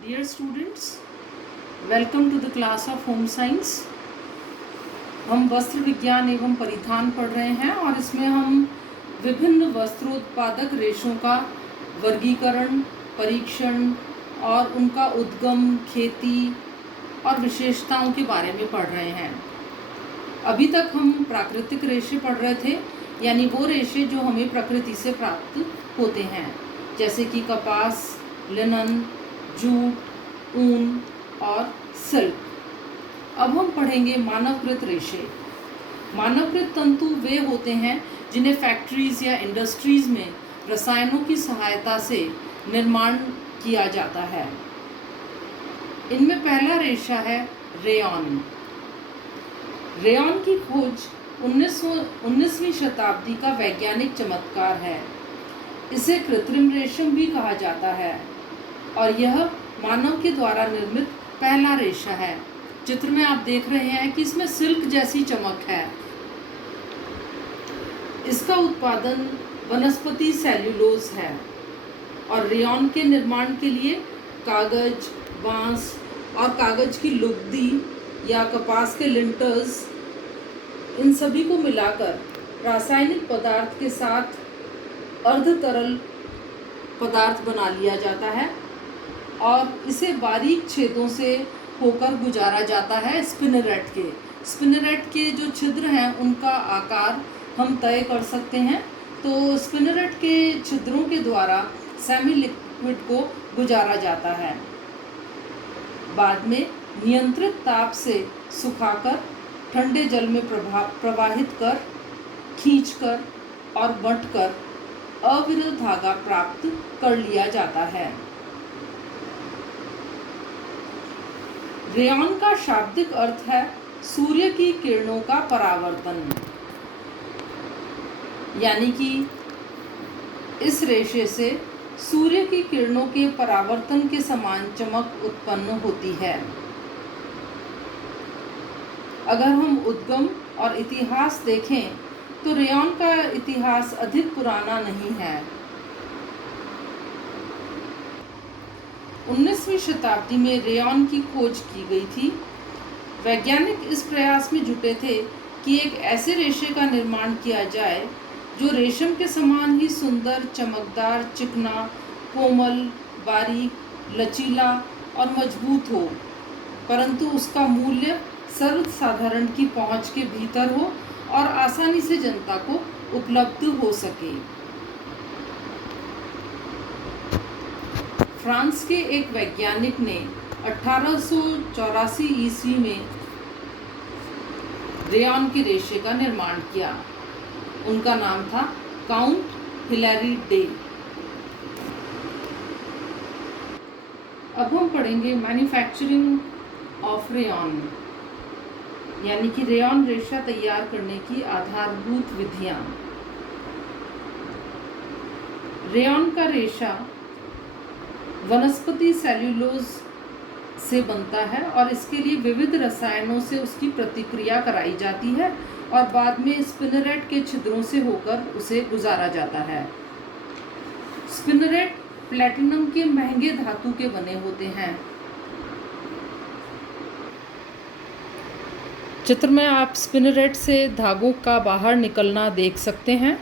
Dear students, welcome to the class of Home Science। हम वस्त्र विज्ञान एवं परिधान पढ़ रहे हैं और इसमें हम विभिन्न वस्त्रोत्पादक रेशों का वर्गीकरण, परीक्षण और उनका उद्गम, खेती और विशेषताओं के बारे में पढ़ रहे हैं। अभी तक हम प्राकृतिक रेशे पढ़ रहे थे, यानी वो रेशे जो हमें प्रकृति से प्राप्त होते हैं, जैसे कि कपास, लिनन, जूट, ऊन और सिल्क। अब हम पढ़ेंगे मानवकृत रेशे। मानवकृत तंतु वे होते हैं जिन्हें फैक्ट्रीज या इंडस्ट्रीज में रसायनों की सहायता से निर्माण किया जाता है। इनमें पहला रेशा है रेयॉन। रेयॉन की खोज 19वीं शताब्दी का वैज्ञानिक चमत्कार है। इसे कृत्रिम रेशम भी कहा जाता है और यह मानव के द्वारा निर्मित पहला रेशा है। चित्र में आप देख रहे हैं कि इसमें सिल्क जैसी चमक है। इसका उत्पादन वनस्पति सेल्यूलोज है और रेयॉन के निर्माण के लिए कागज, बांस और कागज की लुगदी या कपास के लिंटर्स, इन सभी को मिलाकर रासायनिक पदार्थ के साथ अर्ध तरल पदार्थ बना लिया जाता है और इसे बारीक छेदों से होकर गुजारा जाता है स्पिनरेट के। स्पिनरेट के जो छिद्र हैं उनका आकार हम तय कर सकते हैं, तो स्पिनरेट के छिद्रों के द्वारा सेमी लिक्विड को गुजारा जाता है। बाद में नियंत्रित ताप से सुखाकर ठंडे जल में प्रवाहित कर, खींचकर और बंटकर अविरल धागा प्राप्त कर लिया जाता है। रेयॉन का शाब्दिक अर्थ है सूर्य की किरणों का परावर्तन, यानी कि इस रेशे से सूर्य की किरणों के परावर्तन के समान चमक उत्पन्न होती है। अगर हम उद्गम और इतिहास देखें तो रेयॉन का इतिहास अधिक पुराना नहीं है। 19वीं शताब्दी में रेयॉन की खोज की गई थी। वैज्ञानिक इस प्रयास में जुटे थे कि एक ऐसे रेशे का निर्माण किया जाए जो रेशम के समान ही सुंदर, चमकदार, चिकना, कोमल, बारीक, लचीला और मजबूत हो, परंतु उसका मूल्य सर्वसाधारण की पहुंच के भीतर हो और आसानी से जनता को उपलब्ध हो सके। फ्रांस के एक वैज्ञानिक ने 1884 ईस्वी में रेयॉन के रेशे का निर्माण किया। उनका नाम था काउंट हिलेरी डे। अब हम पढ़ेंगे मैन्युफैक्चरिंग ऑफ रेयॉन, यानी कि रेयॉन रेशा तैयार करने की आधारभूत विधियां। रेयॉन का रेशा वनस्पति सेल्यूलोज से बनता है और इसके लिए विविध रसायनों से उसकी प्रतिक्रिया कराई जाती है और बाद में स्पिनरेट के छिद्रों से होकर उसे गुजारा जाता है। स्पिनरेट प्लैटिनम के महंगे धातु के बने होते हैं। चित्र में आप स्पिनरेट से धागों का बाहर निकलना देख सकते हैं।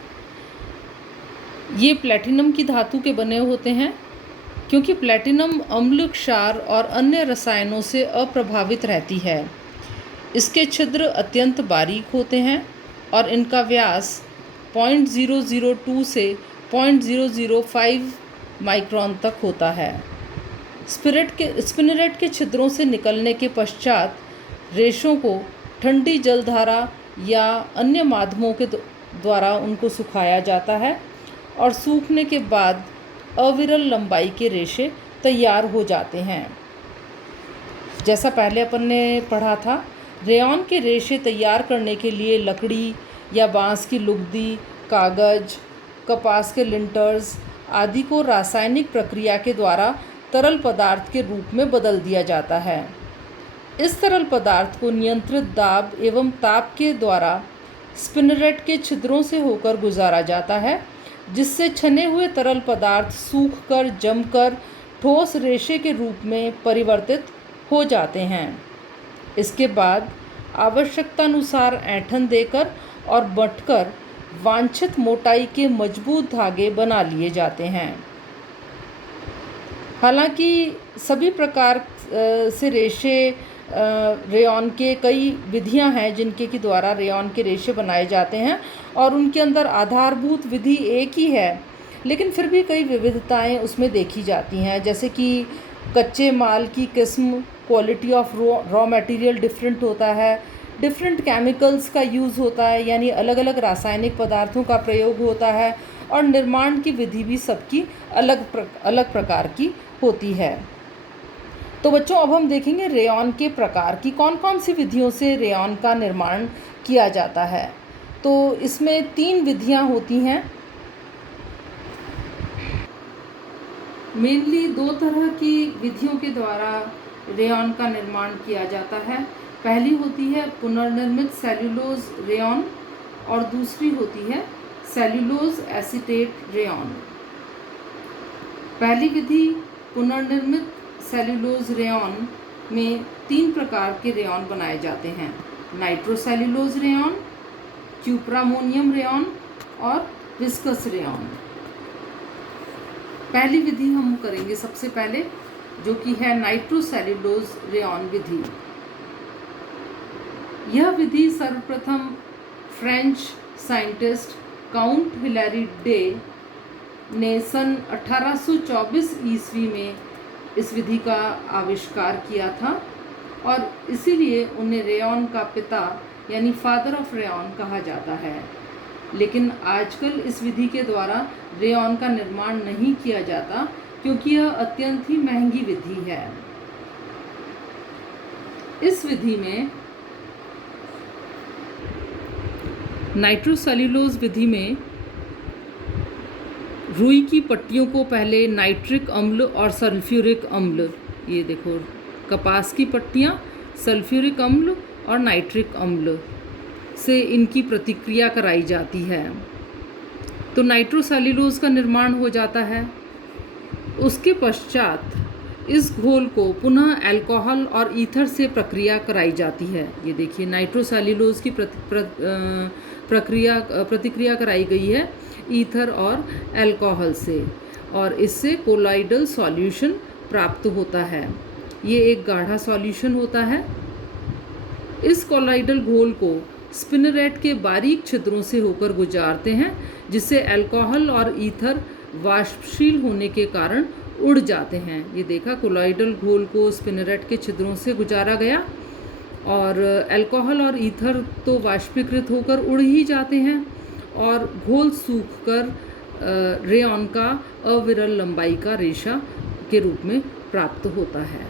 ये प्लैटिनम की धातु के बने होते हैं क्योंकि प्लैटिनम अम्ल, क्षार और अन्य रसायनों से अप्रभावित रहती है। इसके छिद्र अत्यंत बारीक होते हैं और इनका व्यास 0.002 से 0.005 माइक्रोन तक होता है। स्पिनरेट के छिद्रों से निकलने के पश्चात रेशों को ठंडी जलधारा या अन्य माध्यमों के द्वारा उनको सुखाया जाता है और सूखने के बाद अविरल लंबाई के रेशे तैयार हो जाते हैं। जैसा पहले अपन ने पढ़ा था, रेयॉन के रेशे तैयार करने के लिए लकड़ी या बांस की लुगदी, कागज, कपास के लिंटर्स आदि को रासायनिक प्रक्रिया के द्वारा तरल पदार्थ के रूप में बदल दिया जाता है। इस तरल पदार्थ को नियंत्रित दाब एवं ताप के द्वारा स्पिनरेट के छिद्रों से होकर गुजारा जाता है, जिससे छने हुए तरल पदार्थ सूखकर, जमकर ठोस रेशे के रूप में परिवर्तित हो जाते हैं। इसके बाद आवश्यकतानुसार ऐंठन देकर और बंटकर वांछित मोटाई के मजबूत धागे बना लिए जाते हैं। हालांकि सभी प्रकार से रेशे रेयॉन के कई विधियां हैं जिनके के द्वारा रेयॉन के रेशे बनाए जाते हैं और उनके अंदर आधारभूत विधि एक ही है, लेकिन फिर भी कई विविधताएं उसमें देखी जाती हैं, जैसे कि कच्चे माल की किस्म, quality of raw material different होता है, डिफरेंट केमिकल्स का यूज़ होता है, यानी अलग अलग रासायनिक पदार्थों का प्रयोग होता है, और निर्माण की विधि भी सबकी अलग प्रकार की होती है। तो बच्चों, अब हम देखेंगे रेयॉन के प्रकार की कौन कौन सी विधियों से रेयॉन का निर्माण किया जाता है। तो इसमें 3 विधियां होती हैं। मेनली 2 तरह की विधियों के द्वारा रेयॉन का निर्माण किया जाता है। पहली होती है पुनर्निर्मित सेल्यूलोज रेयॉन और दूसरी होती है सेल्यूलोज एसीटेट रेयॉन। पहली विधि पुनर्निर्मित सेल्यूलोज रेयॉन में 3 प्रकार के रेयॉन बनाए जाते हैं: नाइट्रोसेल्यूलोज रेयॉन, क्यूप्रामोनियम रेयॉन और विस्कस रेयॉन। पहली विधि हम करेंगे सबसे पहले, जो कि है नाइट्रोसेल्यूलोज रेयॉन विधि। यह विधि सर्वप्रथम French scientist count Hillary day ने सन 1824 ईस्वी में इस विधि का आविष्कार किया था और इसीलिए उन्हें रेयॉन का पिता यानी फादर ऑफ रेयॉन कहा जाता है। लेकिन आजकल इस विधि के द्वारा रेयॉन का निर्माण नहीं किया जाता क्योंकि यह अत्यंत ही महंगी विधि है। इस विधि में नाइट्रोसेल्यूलोज विधि में रुई की पट्टियों को पहले नाइट्रिक अम्ल और सल्फ्यूरिक अम्ल, ये देखो कपास की पट्टियाँ सल्फ्यूरिक अम्ल और नाइट्रिक अम्ल से इनकी प्रतिक्रिया कराई जाती है तो नाइट्रोसेल्यूलोज का निर्माण हो जाता है। उसके पश्चात इस घोल को पुनः अल्कोहल और ईथर से प्रक्रिया कराई जाती है। ये देखिए नाइट्रोसेल्यूलोज की प्रतिक्रिया कराई गई है ईथर और अल्कोहल से और इससे कोलाइडल सॉल्यूशन प्राप्त होता है। ये एक गाढ़ा सॉल्यूशन होता है। इस कोलाइडल घोल को स्पिनरेट के बारीक छिद्रों से होकर गुजारते हैं जिससे अल्कोहल और ईथर वाष्पशील होने के कारण उड़ जाते हैं। ये देखा, कोलाइडल घोल को स्पिनरेट के छिद्रों से गुजारा गया और अल्कोहल और ईथर तो वाष्पीकृत होकर उड़ ही जाते हैं और घोल सूखकर रेयॉन का अविरल लंबाई का रेशा के रूप में प्राप्त होता है।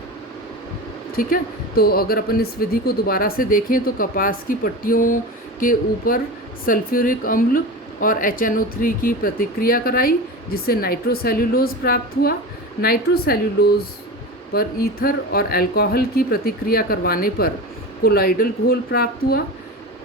ठीक है, तो अगर अपन इस विधि को दोबारा से देखें तो कपास की पट्टियों के ऊपर सल्फ्यूरिक अम्ल और HNO3 की प्रतिक्रिया कराई जिससे नाइट्रोसेल्यूलोज प्राप्त हुआ। नाइट्रोसेल्यूलोज पर ईथर और अल्कोहल की प्रतिक्रिया करवाने पर कोलाइडल घोल प्राप्त हुआ।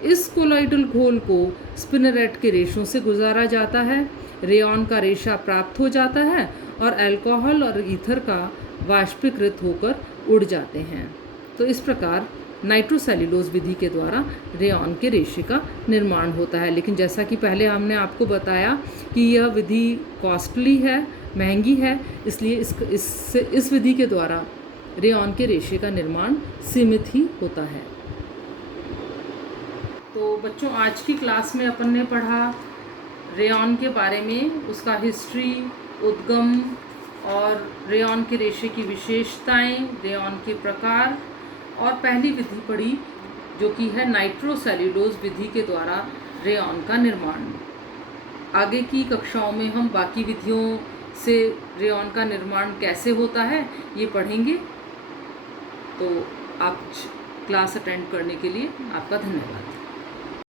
इस कोलाइडल घोल को स्पिनरेट के रेशों से गुजारा जाता है, रेयॉन का रेशा प्राप्त हो जाता है और अल्कोहल और ईथर का वाष्पीकृत होकर उड़ जाते हैं। तो इस प्रकार नाइट्रोसेल्यूलोज विधि के द्वारा रेयॉन के रेशे का निर्माण होता है। लेकिन जैसा कि पहले हमने आपको बताया कि यह विधि कॉस्टली है, महंगी है, इसलिए इस विधि के द्वारा रेयॉन के रेशे का निर्माण सीमित ही होता है। तो बच्चों, आज की क्लास में अपन ने पढ़ा रेयॉन के बारे में, उसका हिस्ट्री, उद्गम और रेयॉन के रेशे की विशेषताएं, रेयॉन के प्रकार और पहली विधि पढ़ी जो कि है नाइट्रोसेल्यूलोज विधि के द्वारा रेयॉन का निर्माण। आगे की कक्षाओं में हम बाकी विधियों से रेयॉन का निर्माण कैसे होता है ये पढ़ेंगे। तो आप क्लास अटेंड करने के लिए आपका धन्यवाद।